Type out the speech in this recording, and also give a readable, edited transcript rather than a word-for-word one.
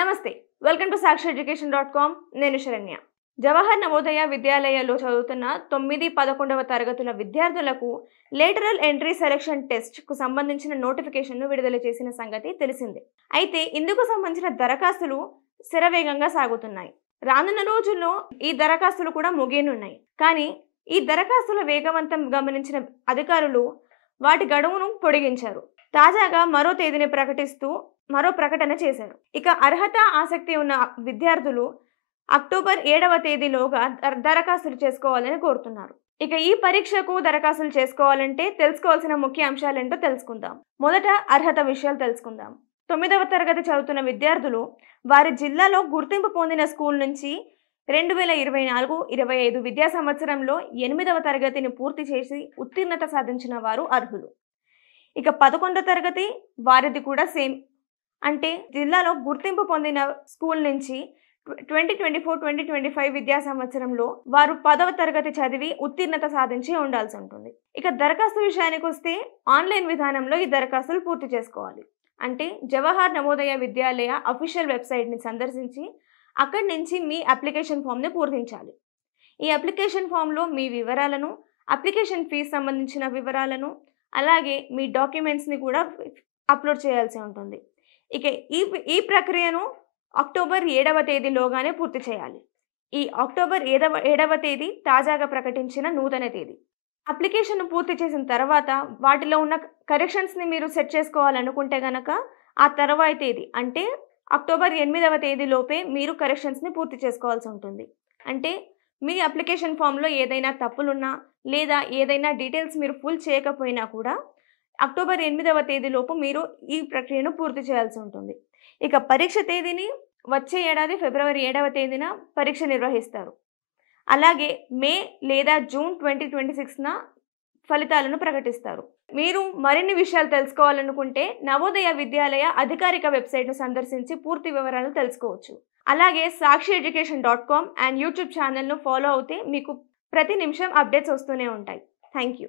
నమస్తే. Welcome to sakshiEducation.com. నేను శరణ్య. జవహర్ నవోదయ విద్యాలయాల్లో చదువుతున్న 9, 11వ తరగతుల విద్యార్థులకు లేటరల్ ఎంట్రీ సెలక్షన్ టెస్ట్‌కు సంబంధించిన నోటిఫికేషన్‌ను విడుదల చేసిన సంగతి తెలిసిందే. అయితే ఇందుకు సంబంధించిన దరఖాస్తులు శరవేగంగా సాగుతున్నాయి. రానున్న రోజుల్లో ఈ దరఖాస్తులు కూడా ముగియనున్నాయి. కానీ ఈ దరఖాస్తుల వేగవంతం గమనించిన అధికారులు వాటి గడువును పొడిగించారు. తాజాగా మరో తేదీని ప్రకటిస్తూ మరో ప్రకటన చేశారు. ఇక అర్హత ఆసక్తి ఉన్న విద్యార్థులు అక్టోబర్ 7వ తేదీలోగా దరఖాస్తులు చేసుకోవాలని కోరుతున్నారు. ఇక ఈ పరీక్షకు దరఖాస్తులు చేసుకోవాలంటే తెలుసుకోవాల్సిన ముఖ్య అంశాలేంటో తెలుసుకుందాం. మొదట అర్హత విషయాలు తెలుసుకుందాం. 9వ తరగతి చదువుతున్న విద్యార్థులు వారి జిల్లాలో గుర్తింపు పొందిన స్కూల్ నుంచి 2024-25 విద్యా సంవత్సరంలో 8వ తరగతిని పూర్తి చేసి ఉత్తీర్ణత సాధించిన వారు అర్హులు. ఇక 11వ తరగతి వారిది కూడా సేమ్. అంటే జిల్లాలో గుర్తింపు పొందిన స్కూల్ నుంచి 2024-2025 విద్యా సంవత్సరంలో వారు 10వ తరగతి చదివి ఉత్తీర్ణత సాధించి ఉండాల్సి ఉంటుంది. ఇక దరఖాస్తు విషయానికి వస్తే ఆన్లైన్ విధానంలో ఈ దరఖాస్తులు పూర్తి చేసుకోవాలి. అంటే జవహర్ నవోదయ విద్యాలయ అఫీషియల్ వెబ్సైట్ని సందర్శించి అక్కడి నుంచి మీ అప్లికేషన్ ఫామ్ని పూరించాలి. ఈ అప్లికేషన్ ఫామ్లో మీ వివరాలను, అప్లికేషన్ ఫీజు సంబంధించిన వివరాలను, అలాగే మీ డాక్యుమెంట్స్ని కూడా అప్లోడ్ చేయాల్సి ఉంటుంది. ఇక ఈ ప్రక్రియను అక్టోబర్ 7వ తేదీలోగానే పూర్తి చేయాలి. ఈ అక్టోబర్ 7వ తేదీ తాజాగా ప్రకటించిన నూతన తేదీ. అప్లికేషన్ పూర్తి చేసిన తర్వాత వాటిలో ఉన్న కరెక్షన్స్ని మీరు సెట్ చేసుకోవాలనుకుంటే కనుక ఆ తర్వాయి తేదీ అంటే అక్టోబర్ 8వ తేదీలోపే మీరు కరెక్షన్స్ని పూర్తి చేసుకోవాల్సి ఉంటుంది. అంటే మీ అప్లికేషన్ ఫామ్లో ఏదైనా తప్పులున్నా లేదా ఏదైనా డీటెయిల్స్ మీరు ఫుల్ చేయకపోయినా కూడా అక్టోబర్ 8వ తేదీలోపు మీరు ఈ ప్రక్రియను పూర్తి చేయాల్సి ఉంటుంది. ఇక పరీక్ష తేదీని వచ్చే ఏడాది ఫిబ్రవరి 7వ తేదీన పరీక్ష నిర్వహిస్తారు. అలాగే మే లేదా జూన్ 2026న ఫలితాలను ప్రకటిస్తారు. మీరు మరిన్ని విషయాలు తెలుసుకోవాలనుకుంటే నవోదయ విద్యాలయ అధికారిక వెబ్సైట్ను సందర్శించి పూర్తి వివరాలు తెలుసుకోవచ్చు. అలాగే sakshiEducation.com అండ్ యూట్యూబ్ ఛానల్ను ఫాలో అవుతే మీకు ప్రతి నిమిషం అప్డేట్స్ వస్తూనే ఉంటాయి. Thank you.